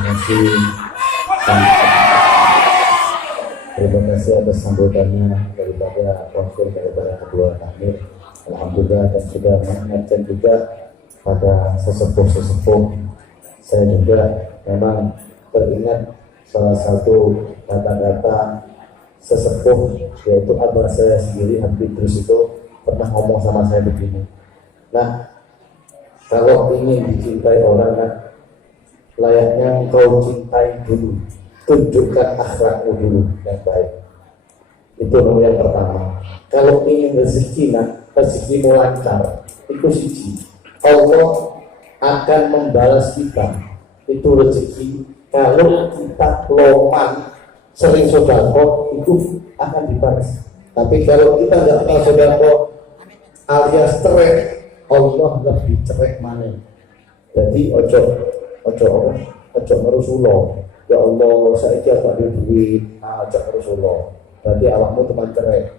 kasih. Terima kasih atas sambutannya daripada konsul daripada kedua kami. Alhamdulillah, dan sudah mengingatkan juga pada sesepuh-sesepuh. Saya juga memang teringat salah satu kata-kata sesepuh, yaitu abah saya sendiri, Habib Idrus, itu pernah ngomong sama saya begini. Nah, kalau ingin dicintai orang, kan, layaknya engkau cintai dulu, tunjukkan akhlakmu dulu yang baik. Itu yang pertama. Kalau ingin rezeki, rezekimu lancar, itu siji, Allah akan membalas kita itu rezeki. Kalau kita loman sering sodako, itu akan dibalas. Tapi kalau kita nggak pernah sodako alias cerai, Allah lebih cerai mana. Jadi ojo ngerusulo. Ya Allah, saya tak ada duit, ojo ngerusulo. Berarti awakmu teman cerai.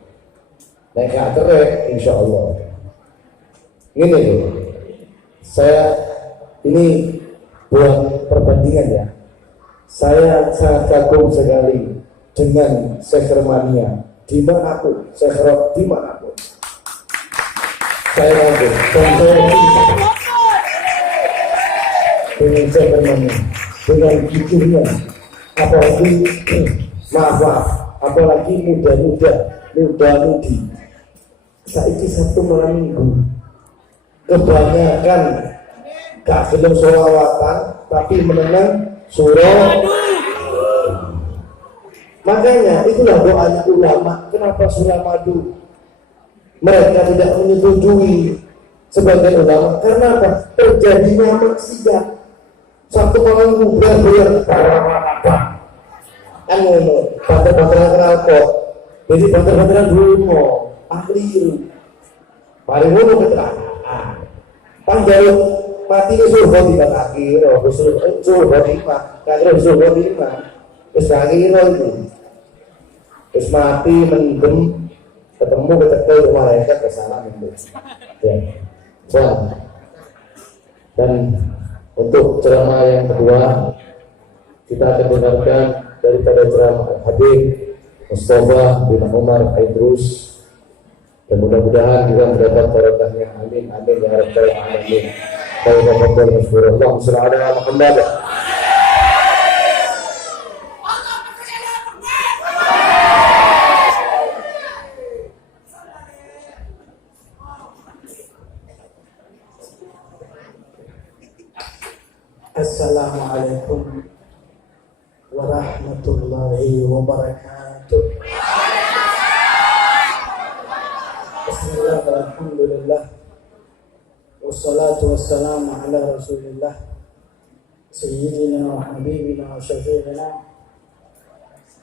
Nek gak cerai, insya Allah. Ini loh, saya ini buat perbandingan ya. Saya sangat kagum sekali dengan Sekhermania dimanapun, Sekherot dimanapun. Saya kagum dan saya cinta dengan Sekhermania, dengan jujurnya, apalagi apalagi muda-mudi. Saiki Sabtu malam Minggu kebanyakan gak gelem sholawatan tapi menenang surah. Makanya itulah doanya ulama. Kenapa surah madu mereka tidak menyetujui sebagai ulama? Karena apa? Terjadinya maksiat. Satu malam berat kan ngono, banter-banteran kenal kok. Jadi banter-banteran dulu mau ahli paling ngono kecelakaan. Panjang mati ke surga tidak akhir, surga lima, kagak surga lima, terus akhir itu, terus mati mendem, ketemu ketekel malaikat kesalahan itu, ya, dan untuk ceramah yang kedua kita akan dengarkan daripada ceramah Habib Mustafa bin Umar Idrus, dan mudah-mudahan kita mendapat barokahnya. Amin amin ya rabbal alamin. Assalamualaikum warahmatullahi wabarakatuh. Assalamualaikum warahmatullahi wabarakatuh. Bismillah, alhamdulillah, wassalatu wassalamu ala rasulillah, sayyidina wa habibina wa syafi'ina,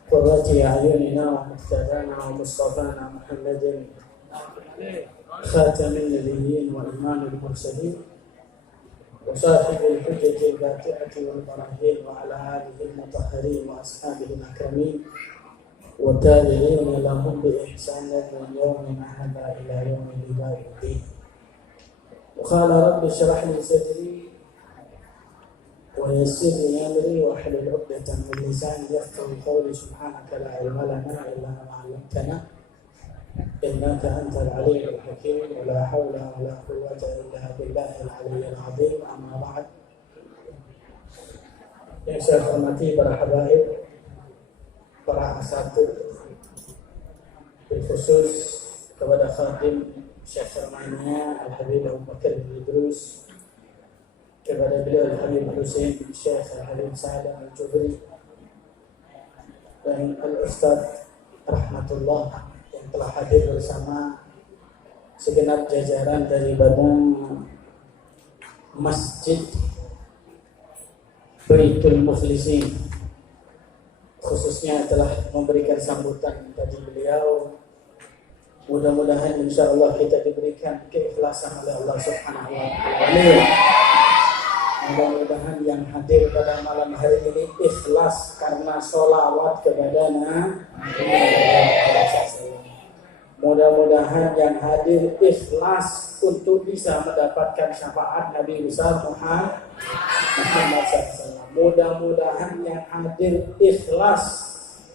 qurrati a'yunina wa muqtadana wa mustafana Muhammadin khatamin nabiyyin wa imamil mursalin wa sahibul hujjati al-qati'ati wal barahin wa ala alihi al-mutahharin wa ashabihi al-akramin wa tabi'ina lahum bi ihsanin min yawmina hadha ila yawmi al-din. Wa qala rabbi shrah li sadri wa yassir li amri wa hlul 'uqdatam min lisani yafqahu qawli. Subhanaka la ilma lana illa ma 'allamtana innaka antal alimul hakim. Wa la hawla wa la quwwata illa billahil aliyyil azim. Amma ba'd. Yang saya hormati para habaib, para asatidz, khusus kepada khadim Sekhermania Al-Habib Abu Bakar bin Idrus, kepada beliau Al-Habib Hussein bin Syekh Al-Habib Sa'ad Al-Jubri, dan Al-Ustadz Rahmatullah yang telah hadir bersama segenap jajaran dari badan Masjid Baitul Muflisin, khususnya telah memberikan sambutan tadi beliau. Mudah-mudahan insya Allah kita diberikan keikhlasan oleh Allah Subhanahu wa Ta'ala. Mudah-mudahan yang hadir pada malam hari ini ikhlas karena sholawat kepada Nabi. Mudah-mudahan yang hadir ikhlas untuk bisa mendapatkan syafaat Nabi besar Muhammad Muhammad SAW. Mudah-mudahan yang hadir ikhlas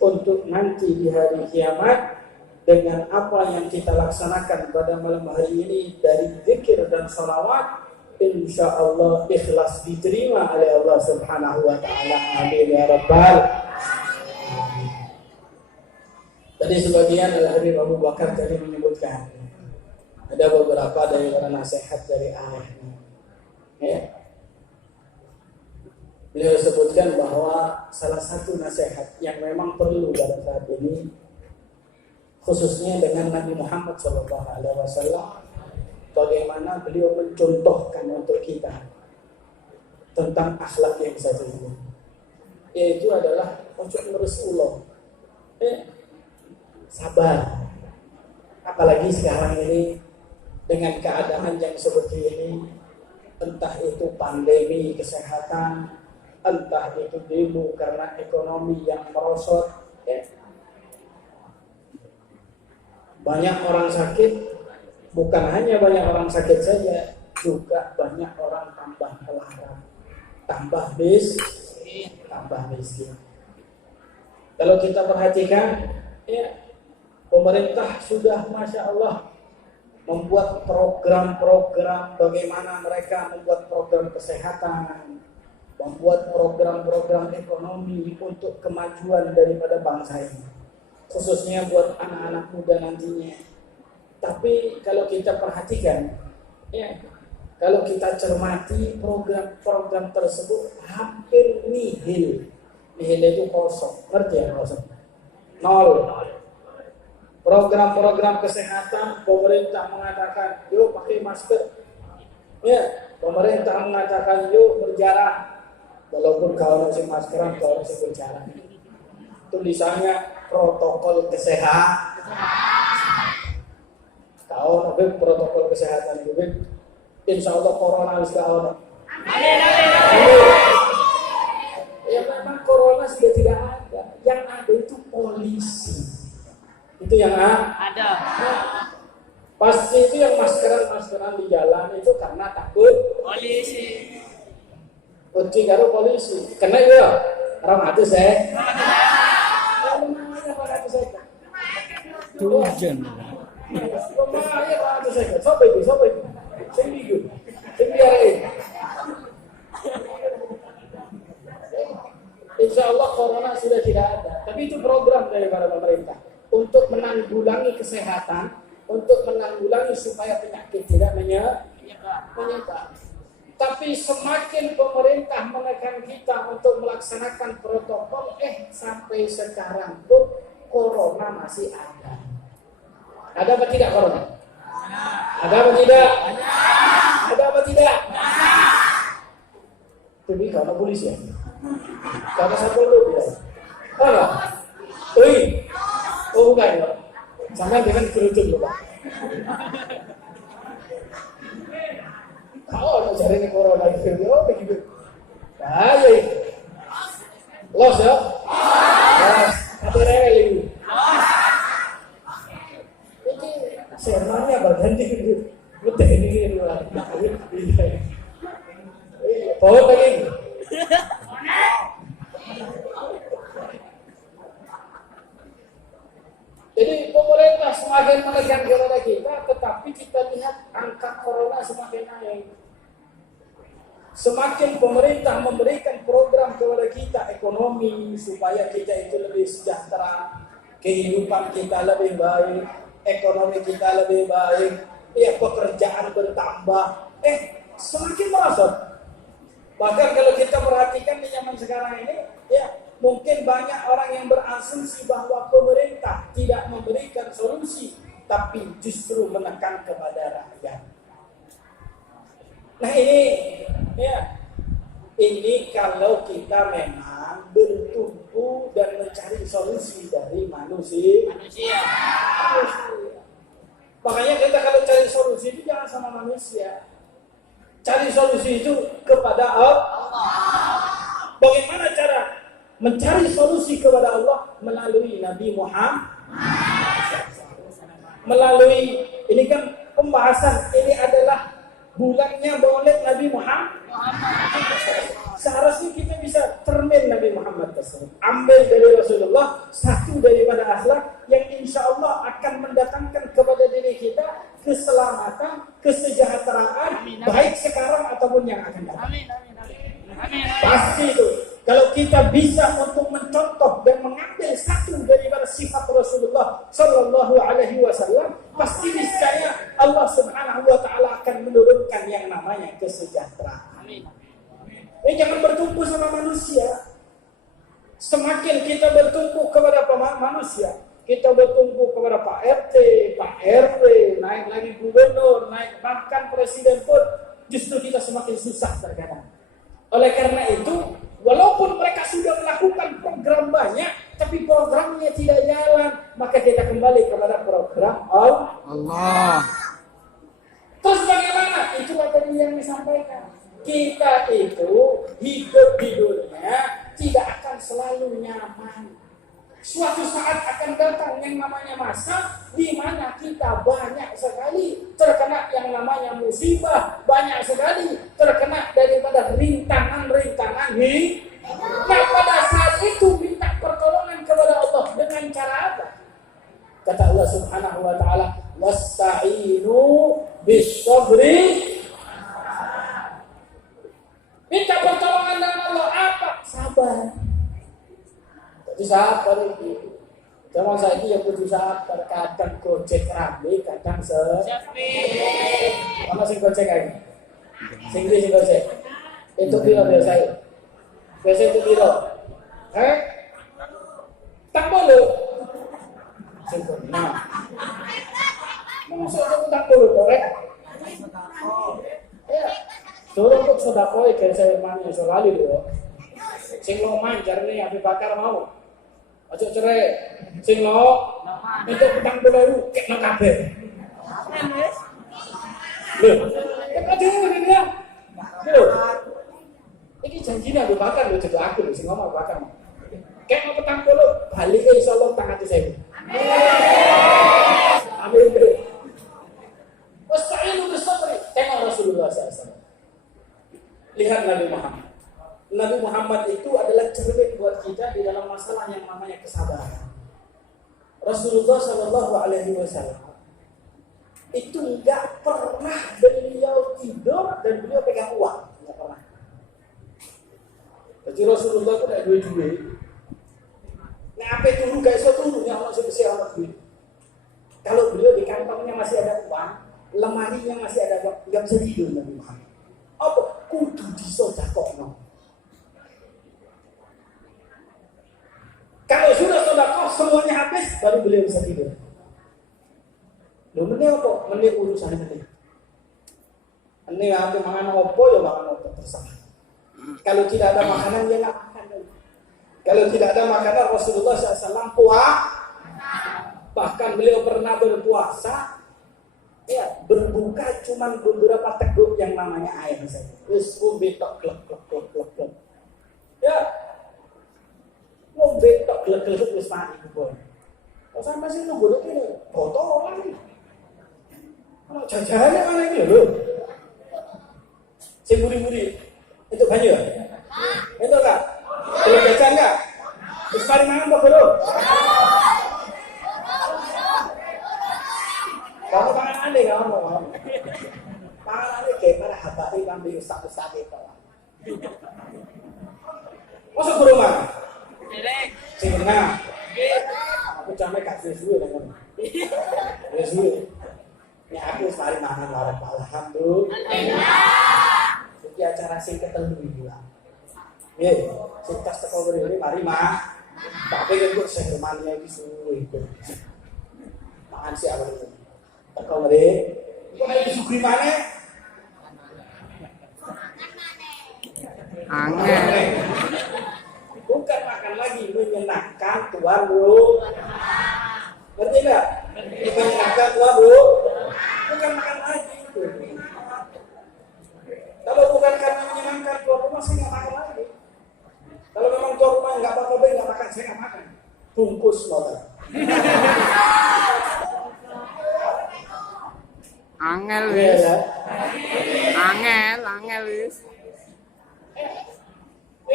untuk nanti di hari kiamat dengan apa yang kita laksanakan pada malam hari ini dari zikir dan salawat, insya Allah ikhlas diterima oleh Allah Subhanahu wa Ta'ala. Amin ya Rabbal. Tadi sebagian Al-Habib Abu Bakar tadi menyebutkan ada beberapa dari para nasihat dari ayahnya. Ya. Beliau sebutkan bahwa salah satu nasihat yang memang perlu pada saat ini, khususnya dengan Nabi Muhammad SAW, bagaimana beliau mencontohkan untuk kita tentang akhlak yang satu ini, yaitu adalah untuk Rasulullah. Sabar. Apalagi sekarang ini dengan keadaan yang seperti ini, entah itu pandemi kesehatan, entah itu demo karena ekonomi yang merosot, banyak orang sakit. Bukan hanya banyak orang sakit saja, juga banyak orang tambah melarat, tambah miskin. Kalau kita perhatikan, pemerintah sudah Masya Allah membuat program-program, bagaimana mereka membuat program kesehatan, membuat program-program ekonomi untuk kemajuan daripada bangsa ini, khususnya buat anak-anak muda nantinya. Tapi kalau kita perhatikan, kalau kita cermati program-program tersebut hampir nihil. Nihil itu kosong, ngerti ya kosong? Nol. Program-program kesehatan, pemerintah mengatakan yuk pakai masker, pemerintah mengatakan yuk berjarak, walaupun kalau masih maskeran, kalau masih berjarak, tulisannya protokol kesehatan. Tahu nabi protokol kesehatan itu, insya Allah corona bisa tahu. Ya memang corona sudah tidak ada, yang ada itu polisi. Itu yang ada. Pasti itu yang maskeran di jalan itu karena takut polisi. Kunci karo polisi. Kena ya. Orang itu saya. Namanya orang itu saya. Tujuan. Namanya orang itu saya. Siapa itu? Sing bigu. Sing biarin. Insya Allah corona sudah tidak ada. Tapi itu program dari para pemerintah untuk menanggulangi kesehatan, untuk menanggulangi supaya penyakit tidak menyebar. Tapi semakin pemerintah menekan kita untuk melaksanakan protokol, sampai sekarang pun corona masih ada. Ada apa tidak corona? Ada apa tidak? Ada apa tidak? Tapi kalau polisi ya, kalau satu lu ya, oh bukan ya, sama dengan kerucut loh Pak. Kalau ada cari corona itu, begitu. Bahaya itu. Los ya. Los. Atau rel itu. Ini sermanya berganti gitu. Betul ini lah. Bawa lagi. Jadi pemerintah semakin menekan kepada kita, tetapi kita lihat angka corona semakin naik. Semakin pemerintah memberikan program kepada kita ekonomi supaya kita itu lebih sejahtera, kehidupan kita lebih baik, ekonomi kita lebih baik, pekerjaan bertambah, semakin merosot. Bahkan kalau kita perhatikan di zaman sekarang ini, mungkin banyak orang yang berasumsi bahwa pemerintah tidak memberikan solusi, tapi justru menekan kepada rakyat. Nah ini kalau kita memang bertumpu dan mencari solusi dari manusia. Makanya kita kalau cari solusi itu jangan sama manusia. Cari solusi itu kepada Allah. Bagaimana cara mencari solusi kepada Allah? Melalui Nabi Muhammad. Melalui, ini kan pembahasan, ini adalah bulannya Maulid Nabi Muhammad seharusnya kita bisa termin Nabi Muhammad SAW. Ambil dari Rasulullah satu daripada akhlak yang insya Allah akan mendatangkan kepada diri kita keselamatan, kesejahteraan, baik sekarang ataupun yang akan datang. Pasti itu. Kalau kita bisa untuk mencontoh dan mengambil satu daripada sifat Rasulullah Sallallahu Alaihi Wasallam, pasti niscaya Allah Subhanahu Wa Taala akan menurunkan yang namanya kesejahteraan. Jangan bertumpu sama manusia. Semakin kita bertumpu kepada manusia, kita bertumpu kepada Pak RT, Pak RW, naik lagi gubernur, naik bahkan presiden pun, justru kita semakin susah terkadang. Oleh karena itu, walaupun mereka sudah melakukan program banyak, tapi programnya tidak jalan, maka kita kembali kepada program Allah. Terus bagaimana? Itulah tadi yang disampaikan. Kita itu hidup di dunia tidak akan selalu nyaman. Suatu saat akan datang yang namanya masa di mana kita banyak sekali terkena yang namanya musibah, banyak sekali terkena daripada rintangan-rintangan hidup. Nah, pada saat itu minta pertolongan kepada Allah dengan cara apa? Kata Allah Subhanahu wa taala, "Wasta'inu bis-sabri." Minta pertolongan dengan Allah apa? Sabar. Jadi sabar itu. Jangan saya ini yang kudu sabar. Kadang gojek rame, kadang sepi. Mana sing gojek aja? Sing gojek. Itu piro biasa. Biasa itu piro? Tak boleh. Nah. Maksud aku tak boleh korek. Ya. Suruh untuk sedekah dari saya mana sekali lho. Sing lo manjar nih Abu Bakar mau. Ojo cerai. Sing lo itu petang dulu kek nang kabeh. Lho, kek aja ngene ya. Lho. Iki janjine Abu Bakar lho jadi aku lho sing ngomong Abu Bakar. Kek mau petang dulu balik insyaallah tang ati saya. Amin. Wasta'inu bis-sabri. Tengok Rasulullah SAW. Lihat Nabi Muhammad. Nabi Muhammad itu adalah cermin buat kita di dalam masalah yang namanya kesabaran. Rasulullah Shallallahu Alaihi Wasallam itu nggak pernah beliau tidur dan beliau pegang uang, nggak pernah. Jadi Rasulullah itu tidak duit. Nah apa itu nggak iso turu yang langsung besar anak duit. Kalau beliau di kantongnya masih ada uang, lemarinya masih ada uang, nggak bisa tidur Nabi Muhammad. Apa? Kudu disodakokno. Kalau sudah sodakoh semuanya habis, baru beliau bisa tidur. Loh, ini apa? Ini urusan ini. Ini aku makan apa ya makan apa terserah. Kalau tidak ada makanan ya nggak makan. Kalau tidak ada makanan Rasulullah SAW bahkan beliau pernah berpuasa. Ya, berbuka cuma beberapa teguk yang namanya air saja. Terus betok klek. Ya, betok klek terus mati kubur. Kok sampai sini nunggu ini botolan nih. Kalau jajarannya mana ini loh? Si buri-buri itu banyak. Itu enggak? Belum jajan enggak? Terus mari mangan kok bro? Kamu tangan aneh kamu. Tangan aneh kayak mana habari kami ustaz-ustaz itu. Masuk ke rumah. Sing tengah. Aku sampe gak sesuai dengan. Sesuai. Ya aku sekali makan warung alhamdulillah. Iki acara sing ketelu juga. Nggih, sing tas teko mrene mari mah. Tak pengen kok sing kemane iki suwe. Makan siapa itu? Teko mrene. Kok nek disuguhi maneh? Angin. Bukan makan lagi, menyenangkan tuan bro. Ngerti nggak? Menyenangkan tuan bro. Bukan makan lagi. Kalau bukan karena menyenangkan tuan rumah, saya nggak makan lagi. Kalau memang tuan rumah nggak apa-apa, nggak makan, saya nggak makan. Bungkus loh. Angel wis. Angel wis.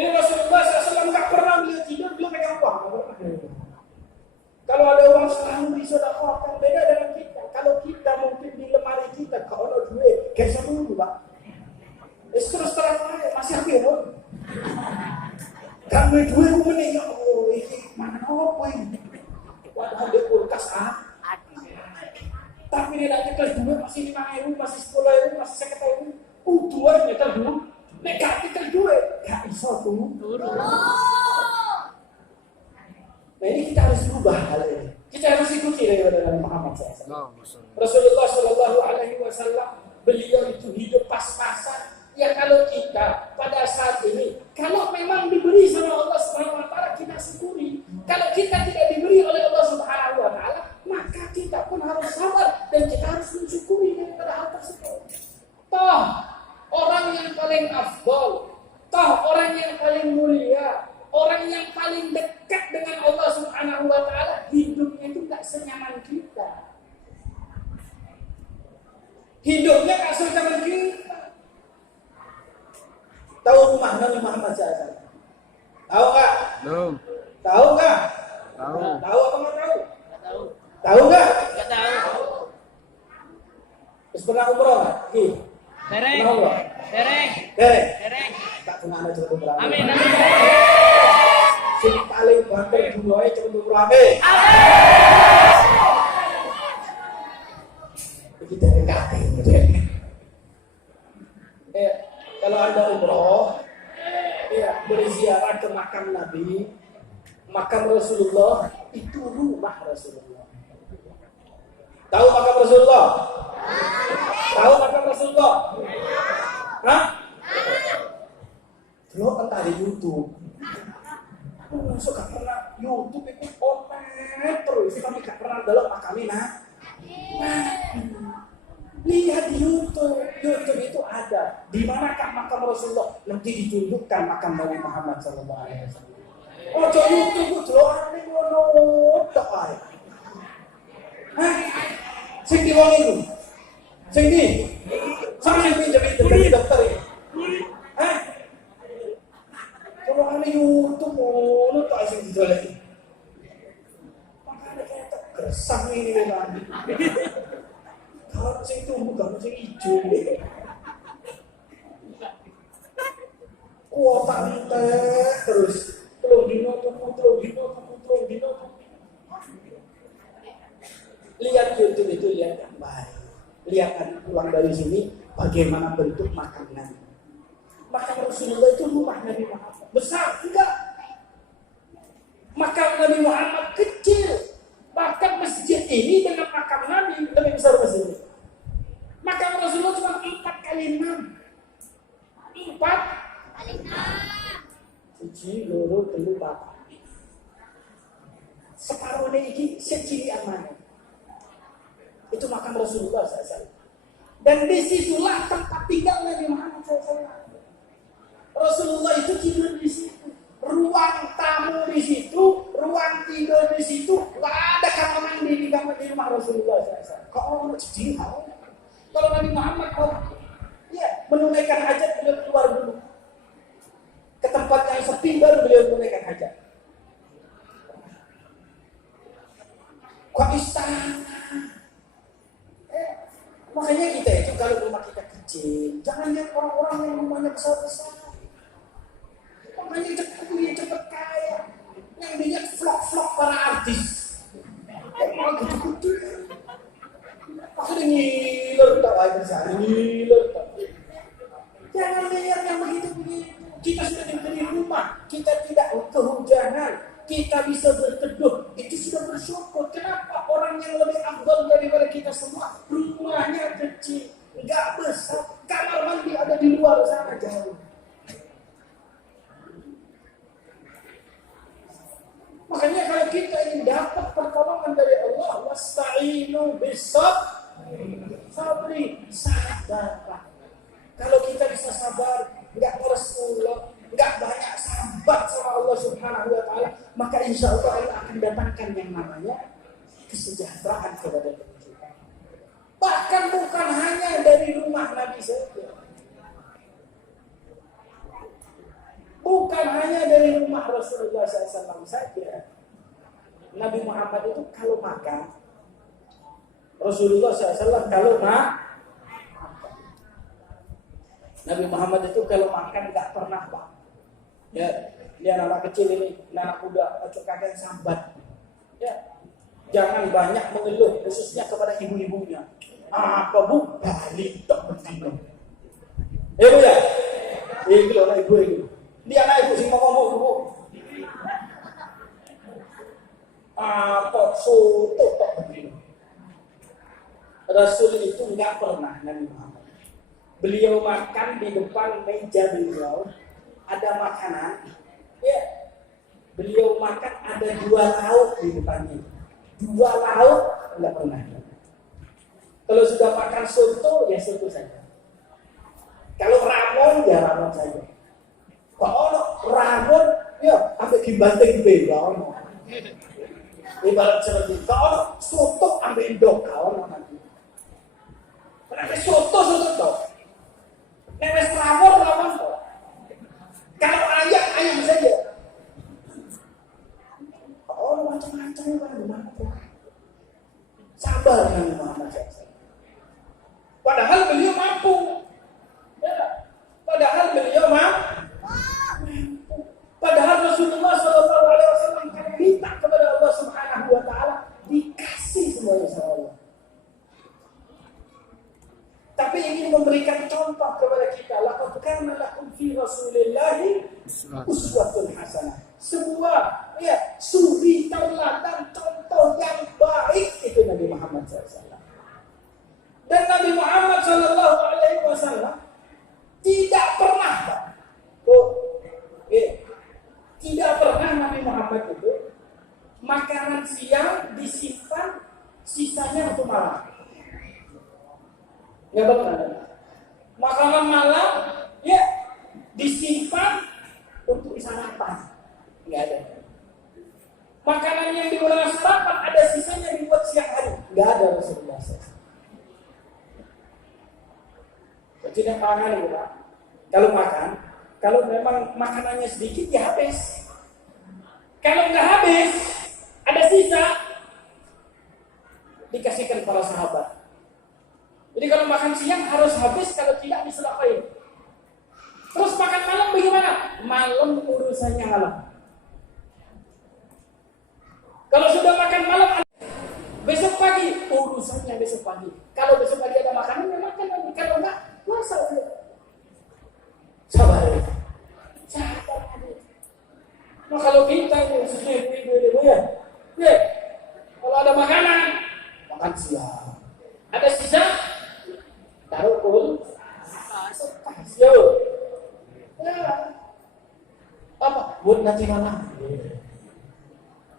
Ini Rasulullah SAW nggak pernah beliau tidur, beliau pegang uang. Kalau ada uang selalu disedekahkan, beda dengan kita. Kalau kita mungkin di lemari kita, kalau ada duit, kayak dulu Pak. Terus terang aja, masih ambil. Kami duit ini, ya Allah, ini mana apa ini? Padahal dia kulkas tapi dia nak kelas 2 masih 5.000, masih 10.000, masih 50.000. Tujuannya kan dulu, negatif kelas 2, gak bisa turun. Nah ini kita harus berubah hal ini. Kita harus ikuti daripada Nabi Muhammad SAW. Rasulullah SAW, beliau itu hidup pas-pasan. Ya kalau kita pada saat ini, kalau memang diberi sama Allah Subhanahu Wa Taala, kita syukuri. Kalau kita tidak diberi oleh Allah Subhanahu Wa Taala, maka kita pun harus sabar dan kita harus mensyukuri daripada hal tersebut. Toh orang yang paling afdal, toh orang yang paling mulia, orang yang paling dekat dengan Allah Subhanahu Wa Taala, hidupnya itu tak senyaman kita. Hidupnya tak senyaman kita. Tahu rumah Nabi Muhammad SAW? Tahu nggak? Belum. Tahu nggak? Tahu. Tahu apa nggak tahu? Nggak tahu. Tahu nggak? Nggak tahu. Terus pernah umroh nggak? Dereng. Pernah umroh? Dereng. Dereng. Dereng. Tak pernah ada coba umroh. Amin. Amin. Sing paling banter dulu aja coba umroh. Amin. Kita dekatin. Kalau Anda umroh, ya, berziarah ke makam Nabi, makam Rasulullah, itu rumah Rasulullah. Tahu makam Rasulullah? Tahu makam Rasulullah? Hah? Lo kan tadi YouTube. Masuk gak pernah YouTube itu terus, tapi gak pernah dalam makamnya. Lihat di YouTube itu ada. Di manakah makam Rasulullah? Nanti ditunjukkan makam Nabi Muhammad SAW. Oh, coba YouTube itu loh, ini ngono tak ae. Hah? Sing di wong itu. Sing di. Sama sing pinjam itu dari dokter ini. Hah? Coba ada YouTube ngono tak sing didoleki. Makanya kayak gersang ini memang. Kalau sing tumbuh, kalau sing hijau, kuota terus dino. Lihat YouTube itu, lihat yang baik. Lihat kan pulang dari sini bagaimana bentuk makanan. Makam Rasulullah itu rumah Nabi Muhammad. Besar enggak? Makam Nabi Muhammad kecil. Bahkan masjid ini dengan makam Nabi lebih besar masjid ini. Makam Rasulullah cuma 4 kali 6. 4 kali 6. Siji, loro, telu, papat. Separuh ini secili aman. Itu makam Rasulullah SAW. Dan disitulah tempat tinggal Nabi Muhammad SAW. Rasulullah itu tidur di situ. Ruang tamu di situ, ruang tidur di situ. Gak ada kamar mandi di rumah Rasulullah SAW. Kok orang sedih? Kalau Nabi Muhammad menunaikan hajat, beliau keluar dulu ke tempat yang sepi, baru beliau menunaikan hajat. Kok istana? Makanya kita itu kalau rumah kita kecil, jangan lihat orang-orang yang rumahnya besar-besar. Makanya cepet kaya. Yang dilihat vlog-vlog para artis. Orang gede-gede. Maksudnya ngiler tak air bersama, ngiler tak. Jangan lihat yang begitu-begitu. Kita sudah diberi rumah, kita tidak kehujanan, kita bisa berteduh, itu sudah bersyukur. Kenapa orang yang lebih afdal daripada kita semua rumahnya kecil, enggak besar, kamar mandi ada di luar sana jauh. Makanya kalau kita ingin dapat pertolongan dari Allah, wasta'inu sabri, sabar. Kalau kita bisa sabar, enggak meresulullah, enggak banyak sabar sama Allah Subhanahu wa taala, maka insya Allah Allah akan datangkan yang namanya kesejahteraan kepada kita. Bahkan bukan hanya dari rumah Nabi saja. Bukan rumah Rasulullah SAW saja, Nabi Muhammad itu kalau makan, Rasulullah SAW kalau Nabi Muhammad itu kalau makan nggak pernah Pak. Ya, dia anak kecil ini, anak muda, acuk kakek sambat. Ya, jangan banyak mengeluh, khususnya kepada ibu-ibunya. Apa bu? Balik tak betina. Bu ya? Itu loh anak ibu itu. Dia anak ibu sih mau ngomong bu. Apa soto tak betina. Rasul itu nggak pernah Nabi Muhammad. Beliau makan di depan meja beliau ada makanan. Ya, beliau makan ada 2 lauk di depannya. 2 lauk nggak pernah. Kalau sudah makan soto, ya soto saja. Kalau ramon, ya ramon saja. Kalau ramon, ya ambil gibanting bela. Ibarat seperti kalau soto ambil endok kawan nanti. Kalau soto. Nek ramon. Kalau ayam saja. Oh macam-macam kan. Sabar Nabi Muhammad SAW. Padahal beliau mampu. Ya. Padahal beliau mampu. Padahal Rasulullah SAW minta kepada Allah Subhanahu Wa Taala dikasih semuanya sama Allah. Tapi ingin memberikan contoh kepada kita. Laqad kana lakum fi Rasulillahi uswatun hasanah. Sebuah suri tauladan contoh yang baik itu Nabi Muhammad SAW. Dan Nabi Muhammad SAW tidak pernah tidak pernah Nabi Muhammad itu makanan siang disimpan sisanya untuk malam. Nggak pernah. Makanan malam disimpan untuk sarapan. Nggak ada. Makanan yang diolah sarapan ada sisanya dibuat siang hari. Nggak ada Rasulullah SAW. Tidak pangan itu Pak. Kalau memang makanannya sedikit ya habis. Kalau nggak habis, ada sisa dikasihkan para sahabat. Jadi kalau makan siang harus habis, kalau tidak diselapain. Terus makan malam bagaimana? Malam urusannya malam. Kalau sudah makan malam, besok pagi urusannya besok pagi. Kalau besok pagi ada makanan, ya makan lagi. Kalau enggak, puasa aja. Sabar. Nah kalau kita ini ibu-ibu ya, kalau ada makanan, makan siang. Ada sisa, taruh kulkas. Apa? Buat nanti malam.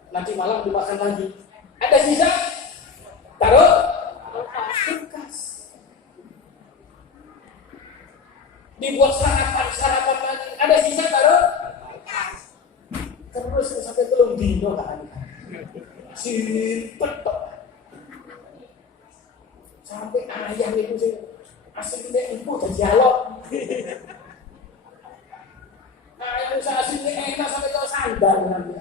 Nanti malam dimakan lagi. Ada sisa, taruh kulkas. Dibuat sarapan lagi. Ada sisa, taruh. Terus sampai telung dino kan. Simpel tok. Sampai ayam itu sih asinnya empuk dan jalok. Ayam asinnya enak sampai kau sandal nanti.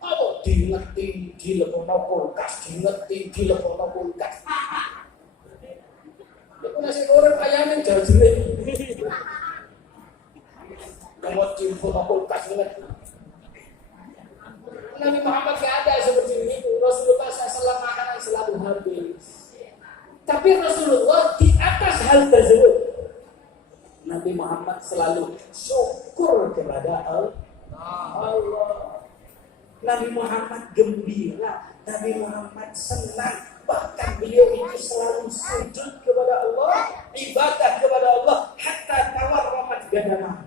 Apa diingetin dilepono kulkas, dilepono kulkas. Itu nasi goreng ayamnya jauh jelek. Kamu dilepono kulkas ini. Nabi Muhammad gak ada seperti itu. Rasulullah SAW makanan selalu habis. Tapi Rasulullah di atas hal tersebut, Nabi Muhammad selalu syukur kepada Allah. Nabi Muhammad gembira, Nabi Muhammad senang. Bahkan beliau itu selalu sujud kepada Allah, ibadah kepada Allah, hatta tawarramat gadamah.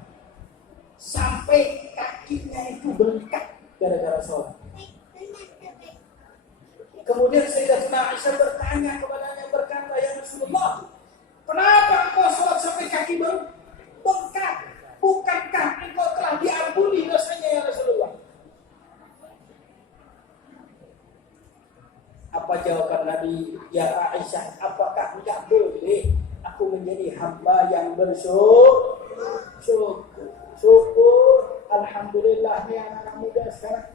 Sampai kakinya itu bengkak gara-gara sholat. Kemudian Sayyidatina Aisyah bertanya kepadanya, berkata, ya Rasulullah, kenapa engkau sholat sampai kaki bengkak? Bukankah engkau telah diampuni dosanya ya Rasulullah? Apa jawaban Nabi? Ya Aisyah, apakah tidak boleh aku menjadi hamba yang bersyukur alhamdulillah nih anak-anak muda sekarang.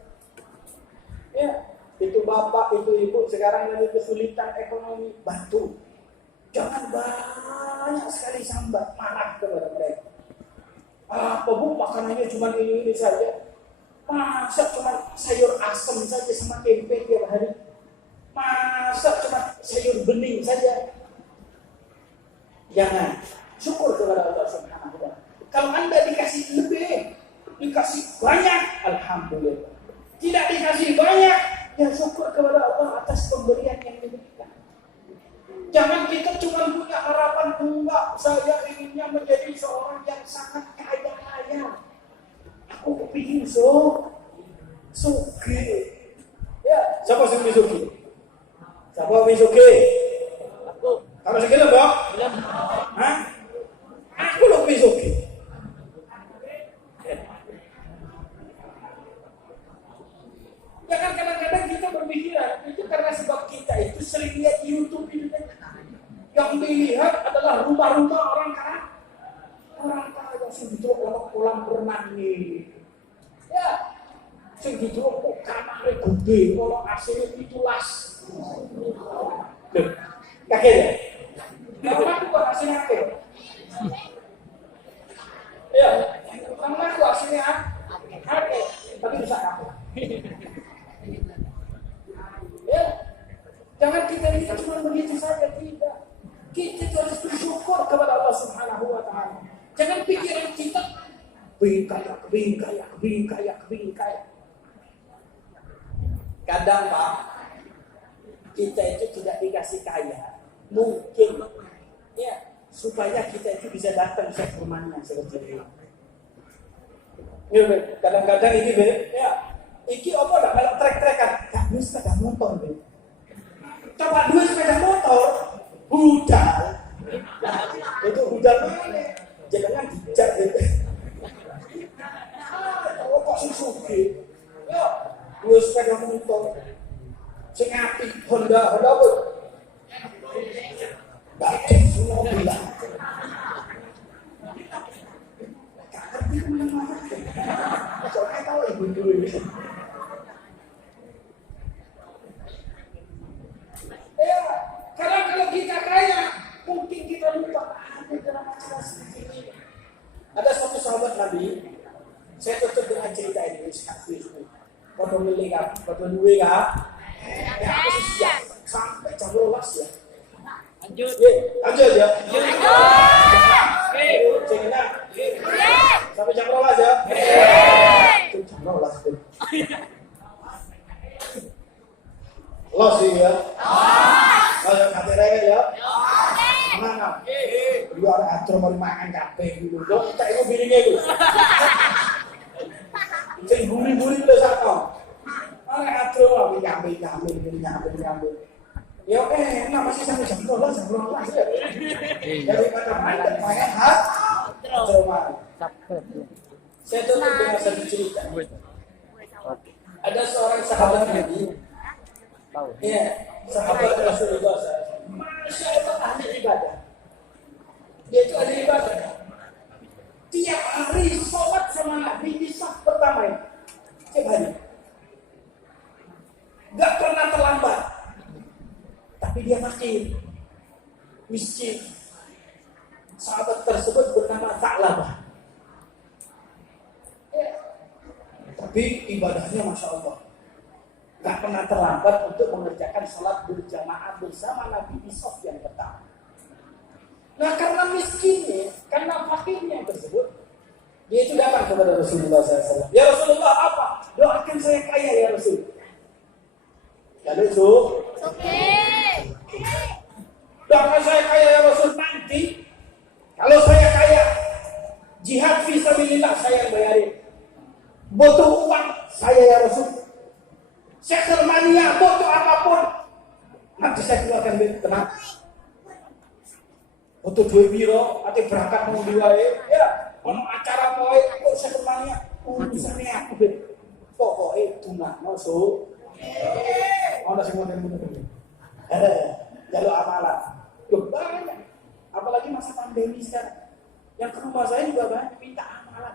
Ya, itu bapak, itu ibu sekarang lagi kesulitan ekonomi, bantu. Jangan banyak sekali sambat, marah kepada mereka. Apa bu, makanannya cuma ini saja. Masa cuma sayur asem saja sama tempe tiap hari. Masa cuma sayur bening saja. Jangan. Syukur kepada Allah Subhanahu wa ta'ala. Kalau Anda dikasih lebih, dikasih banyak, alhamdulillah. Tidak dikasih banyak, ya syukur kepada Allah atas pemberian yang diberikan. Jangan kita cuma punya harapan enggak, saya inginnya menjadi seorang yang sangat kaya. Aku kepingin suki. Ya, siapa yang suki? Siapa yang suki? Aku. Kamu suki belum? Belum. Hah? Aku lebih suki. Jangan kadang-kadang kita berpikiran itu karena sebab kita itu sering lihat YouTube itu yang dilihat adalah rumah-rumah orang kaya. Orang kaya sudah kolam renang nih. Ya, sudah kok kamarnya gede, kalau AC-nya pitulas. Kakek ya? Kalau aku kok AC-nya kakek? Ya, kalau aku AC-nya kakek, tapi bisa kakek. Ya, jangan kita ini cuma begitu saja, tidak. Kita harus bersyukur kepada Allah Subhanahu wa ta'ala. Jangan pikiran kita kebing kaya. Kadang Pak, kita itu tidak dikasih kaya. Mungkin ya supaya kita itu bisa datang ke rumahnya seperti ini. Ya, kadang-kadang ini ya. Iki apa dah kalau trek-trekan? Gak bisa sepeda motor be. Coba dua sepeda motor, budal. Itu budal mana? Jangan dijak gitu. Oh kok susuki? Yo, dua sepeda motor. Sing apik Honda apa? Baik semua bilang. Gak ngerti mana-mana. Soalnya tahu ibu dulu ini. Ya, karena kalau kita kaya, mungkin kita lupa ada dalam masalah seperti ini. Ada suatu sahabat Nabi, saya tutup dengan cerita ini, waktu melihat, waktu dua ya, aku siap sampai jam 12 ya. Lanjut. Lanjut ya. Lanjut. Sampai jam 12 ya. Jam 12 tuh. Los sih ya. Kalau kata raya ya. Mana? Dia ada atur mau makan kafe dulu. Lo kita itu biringnya itu. Jadi buri-buri udah sakau. Ada atur mau nyambil. Ya enak masih sampai jam 12 ya. Jadi pada main hat. Coba. Saya tutup dengan satu cerita. Ada seorang sahabat Nabi. Ya, sahabat Rasulullah SAW. Masya Allah ahli ibadah. Dia itu ahli ibadah. Tiap hari sholat sama Nabi di saf pertama ini. Tiap hari. Gak pernah terlambat. Tapi dia fakir, miskin. Sahabat tersebut bernama Tha'labah. Ya. Tapi ibadahnya Masya Allah. Gak pernah terlambat untuk mengerjakan sholat berjamaah bersama Nabi di shaf yang pertama. Nah karena miskinnya, karena fakirnya tersebut, dia itu datang kepada Rasulullah SAW. Ya Rasulullah apa? Doakan saya kaya ya Rasul. Lalu itu, doakan saya kaya ya Rasul nanti. Kalau saya kaya, jihad fisabilillah saya yang bayarin. Butuh uang saya ya Rasul. Sekelmania, butuh apapun. Nanti saya keluarkan duit, tenang. Butuh duit biro, nanti berangkat mau diwai. Ya, mau acara mau kok sekelmania. Urusannya aku bet. Pokoknya tunang, masuk. Mau nasi muda-muda. Jalur amalan. Loh banyak. Apalagi masa pandemi sekarang. Yang ke rumah saya juga banyak minta amalan.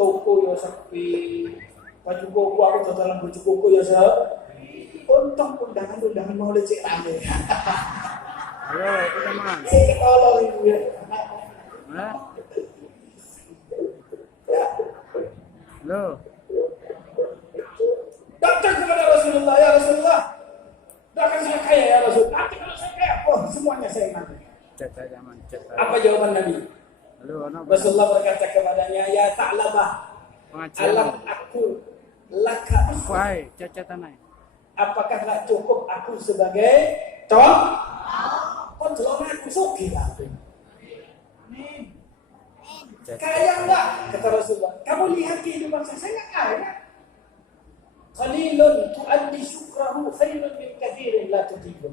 toko ya sepi, baju koko aku totalan baju koko ya sepi. Untung undangan mau lecek rame. Ayo, kita man. Saya tolong ibu ya. Hah? Halo. Datang kepada Rasulullah, ya Rasulullah. Doakan saya kaya ya Rasul. Nanti kalau saya kaya, semuanya saya nanti. Cek aja man, cek aja. Apa jawaban Nabi? Halo, anak. Rasulullah berkata kepadanya, ya Ta'labah, alam aku laka uswah. Wahai, cek tanah. Apakah tak cukup aku sebagai contoh? Contoh aku suki lah. Kaya enggak? Kata Rasulullah. Kamu lihat kehidupan saya enggak kaya. Qalilun tu'addi syukrahu khairun min kathirin la tutibu.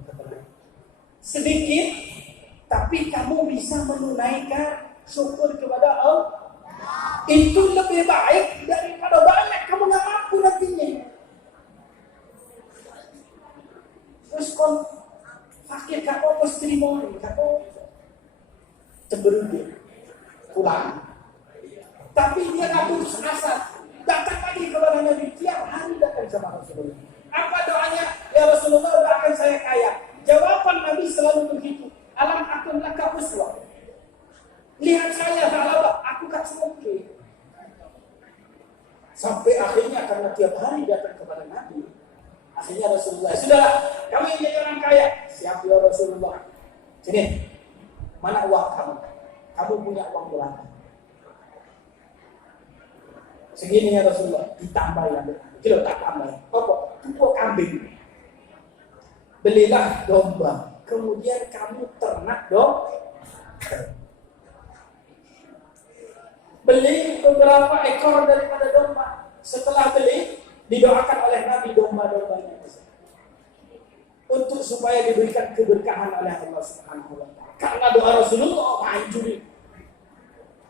Sedikit, tapi kamu bisa menunaikan syukur kepada Allah. Itu lebih baik daripada banyak kamu nggak mampu nantinya. Terus kon fakir kau pos terima, kau cemberut dia pulang. Tapi dia nggak putus asa, datang lagi kepada Nabi, tiap hari datang sama Rasulullah. Apa doanya? Ya Rasulullah, doakan saya kaya. Jawaban Nabi selalu begitu. Alam akun laka uswah. Lihat saya, Ta'ala, aku tak semungkin. Sampai akhirnya karena tiap hari datang kepada Nabi, akhirnya Rasulullah, sudahlah, kamu yang jadi orang kaya. Siap ya Rasulullah. Sini, mana uang kamu? Kamu punya uang berapa? Segini ya Rasulullah, ditambah ya. Kilo tak tambah. Apa? Tubuh kambing. Belilah domba. Kemudian kamu ternak beli beberapa ekor daripada domba. Setelah beli, didoakan oleh Nabi domba-dombanya untuk supaya diberikan keberkahan oleh Allah Subhanahu wa taala. Karena doa Rasulullah hancur.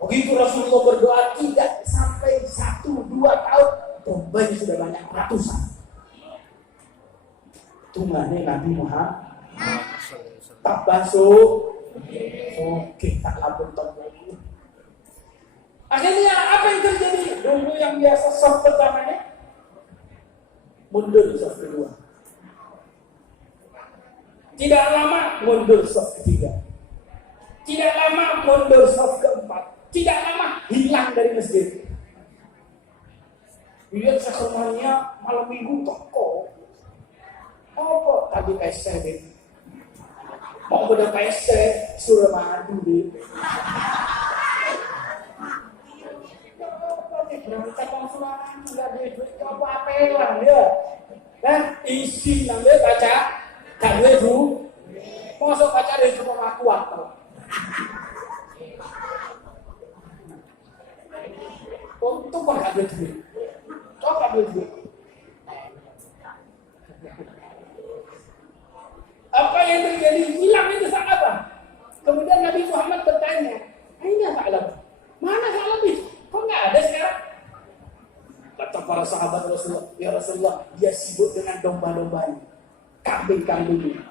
Begitu Rasulullah berdoa tidak sampai 1-2 tahun, dombanya sudah banyak ratusan. Tungane Nabi Muhammad tak basuh. Oke, tak labun tombol. Akhirnya apa yang terjadi? Dulu yang biasa soft pertamanya mundur soft kedua. Tidak lama mundur soft ketiga. Tidak lama mundur soft keempat. Tidak lama hilang dari masjid. Lihat sekelumanya malam minggu toko. Apa tadi pesek deh? Mau pada pesek suruh madu deh. Berangkat konsulan nggak duit apa apelan ya. Nah isi namanya baca gak duit bu. Masuk baca dari cuma aku waktu. Untung kok gak duit. Coba duit. Apa yang terjadi? Hilang itu apa? Kemudian Nabi Muhammad bertanya, ini Sa'lab. Mana Sa'lab itu? Kok nggak ada sekarang? Kata para sahabat Rasulullah, ya Rasulullah, dia sibuk dengan domba-dombanya, kambing-kambingnya,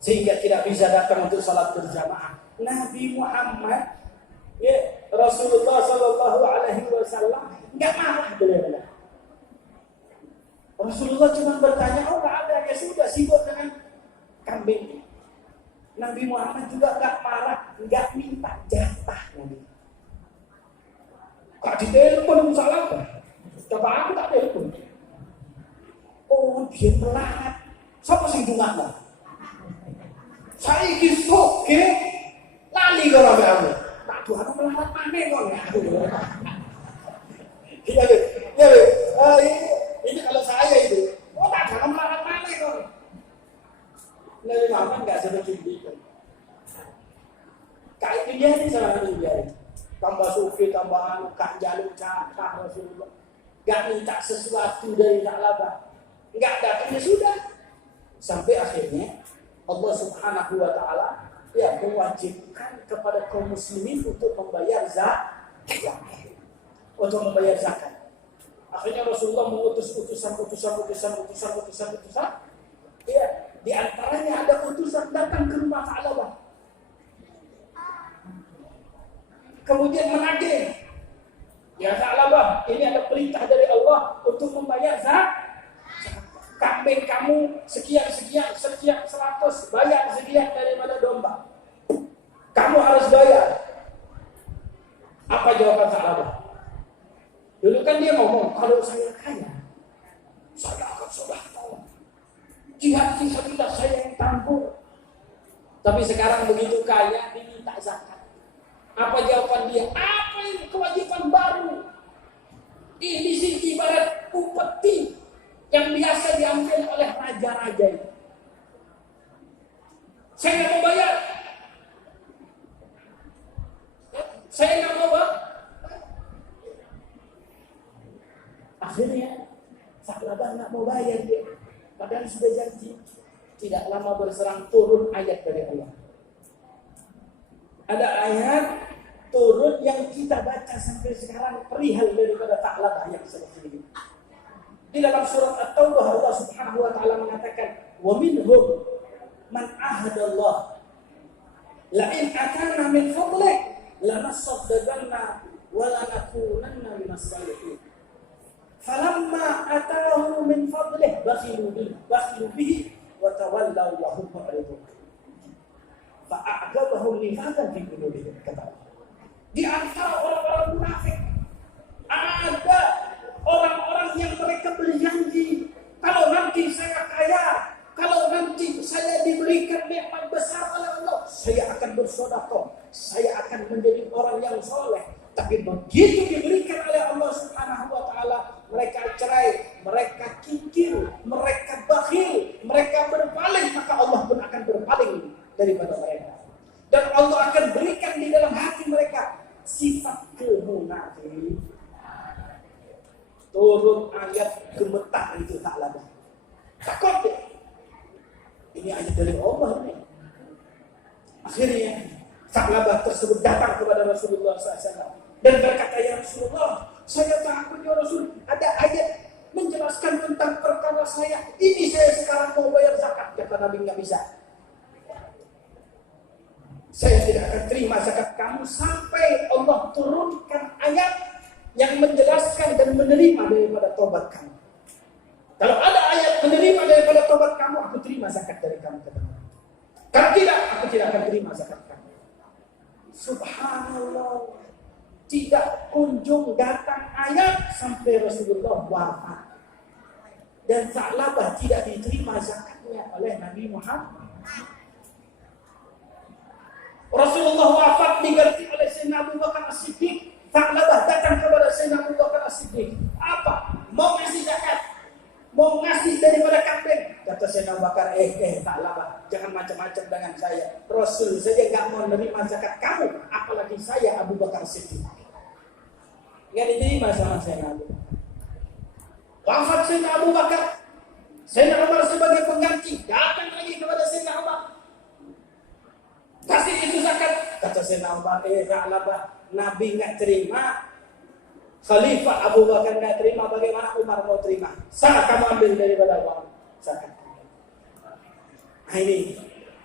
sehingga tidak bisa datang untuk salat berjamaah. Nabi Muhammad, ya Rasulullah Sallallahu Alaihi Wasallam nggak marah beliau. Rasulullah cuma bertanya, oh nggak ada, ya sudah sibuk dengan kambing. Nabi Muhammad juga nggak marah, nggak minta jatah Nabi. Kak ditelepon salah apa? Coba aku tak telepon. Oh dia melarat. Siapa sing dungak lah? Saya iki soge lali kalau kamu. Tak tuh aku melarat mana kok ya? Ini kalau saya itu. Oh tak ada melarat mana kok? Nabi Muhammad nggak seperti itu. Kayak dia ini sama dia. Tambah sufi, tambah anu, kak jaluk cakap Rasulullah. Gak minta sesuatu dari Sa'labah. Gak datang, ya sudah. Sampai akhirnya Allah Subhanahu wa ta'ala ya mewajibkan kepada kaum muslimin untuk membayar zakat. Untuk membayar zakat. Akhirnya Rasulullah mengutus utusan. Ya, di antaranya ada utusan datang ke rumah Sa'labah. kemudian menagih. Ya Sa'labah, ini ada perintah dari Allah untuk membayar zakat. Kambing kamu sekian 100, bayar sekian daripada domba. Kamu harus bayar. Apa jawaban Sa'labah? Dulu kan dia ngomong, kalau saya kaya, saya akan sedekah. Jihad fisabilillah saya yang tangguh. Tapi sekarang begitu kaya diminta zakat. Apa jawaban dia? Apa ini kewajiban baru? Ini sih ibarat upeti yang biasa diambil oleh raja-raja itu. Saya nggak mau bayar. Saya nggak mau bayar. Akhirnya Sa'labah nggak mau bayar dia. Padahal sudah janji. Tidak lama berserang turun ayat dari Allah. Ada ayat turun yang kita baca sampai sekarang perihal daripada Sa'labah yang seperti ini. Di dalam surat At-Taubah Allah Subhanahu wa taala mengatakan, "Wa minhum man ahadallah la in atana min fadlih lanasaddaqanna wa lanakunanna minas salihin. Falamma atahu min fadlih bakhilu bihi wa tawallaw wa hum mu'ridun. Fa'aqabahum nifaqan fi qulubihim." Kata di antara orang-orang munafik ada orang-orang yang mereka berjanji, kalau nanti saya kaya, kalau nanti saya diberikan nikmat besar oleh Allah, saya akan bersedekah, saya akan menjadi orang yang soleh. Tapi begitu diberikan oleh Allah Subhanahu wa taala, mereka cerai, mereka kikir, mereka bakhil, mereka berpaling, maka Allah pun akan berpaling daripada mereka. Dan Allah akan berikan di dalam hati mereka sifat kemunafikan. Turun ayat gemetar itu Sa'labah. Takut dia. Ini ayat dari Allah nih. Akhirnya Sa'labah tersebut datang kepada Rasulullah SAW dan berkata, "Ya Rasulullah, saya takut ya Rasul. Ada ayat menjelaskan tentang perkara saya. Ini saya sekarang mau bayar zakat." Kata Nabi, "Nggak bisa. Saya tidak akan terima zakat kamu sampai Allah turunkan ayat yang menjelaskan dan menerima daripada tobat kamu. Kalau ada ayat menerima daripada tobat kamu, aku terima zakat dari kamu." Kalau tidak, aku tidak akan terima zakat kamu. Subhanallah. Tidak kunjung datang ayat sampai Rasulullah wafat. Dan Sa'labah tidak diterima zakatnya oleh Nabi Muhammad. Rasulullah wafat diganti oleh Sayyidina Abu Bakar As-Siddiq. Sa'labah datang kepada Sayyidina Abu Bakar As-Siddiq. Apa? Mau ngasih zakat? Mau ngasih daripada kambing? Kata Sayyidina Abu Bakar, Sa'labah, jangan macam-macam dengan saya. Rasul saja gak mau menerima zakat kamu, apalagi saya Abu Bakar As-Siddiq. Gak diterima sama Sayyidina Abu Bakar. Wafat Sayyidina Abu Bakar. Sayyidina Umar sebagai pengganti datang lagi kepada Sayyidina Umar. Kasih itu zakat. Kata Sayyidina Umar, Sa'labah, Nabi nggak terima, Khalifah Abu Bakar nggak terima, bagaimana Umar mau terima? Sana kamu ambil daripada uang zakat. Nah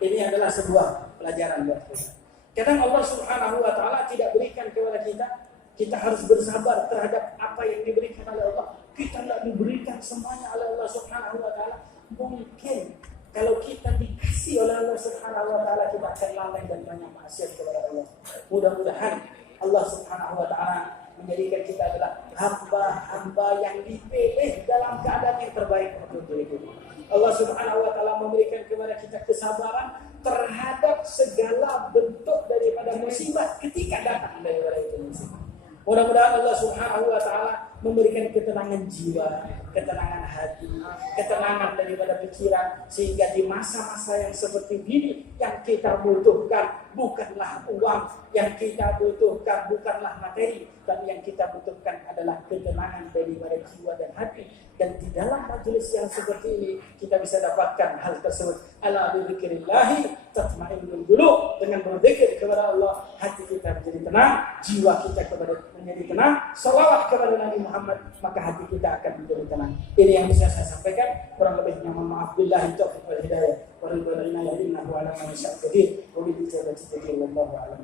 ini adalah sebuah pelajaran buat kita. Kadang Allah Subhanahu wa taala tidak berikan kepada kita, kita harus bersabar terhadap apa yang diberikan oleh Allah. Kita tidak diberikan semuanya oleh Allah Subhanahu wa taala. Mungkin kalau kita dikasih oleh Allah Subhanahu wa taala, kita akan lalai dan banyak maksiat kepada Allah. Mudah-mudahan Allah Subhanahu wa taala menjadikan kita adalah hamba-hamba yang dipilih dalam keadaan yang terbaik untuk diri kita. Allah Subhanahu wa taala memberikan kepada kita kesabaran terhadap segala bentuk daripada musibah ketika datang daripada itu musibah. Mudah-mudahan Allah Subhanahu wa taala memberikan ketenangan jiwa, ketenangan hati, ketenangan daripada pikiran, sehingga di masa-masa yang seperti ini yang kita butuhkan bukanlah uang, yang kita butuhkan bukanlah materi, tapi yang kita butuhkan adalah ketenangan daripada jiwa dan hati. Dan di dalam majelis yang seperti ini kita bisa dapatkan hal tersebut. Ala bidzikrillah tatma'innul qulub. Dengan berzikir kepada Allah, hati kita menjadi tenang, jiwa kita menjadi tenang. Shalawat kepada Nabi Muhammad, maka hati kita akan menjadi tenang. Ini yang bisa saya sampaikan. Kurang lebihnya mohon maaf. Billahi taufiq wal hidayah. Wa ridwanina innahu ala ma yasha'u qadir. Wa bihi tawfiq wallahu a'lam.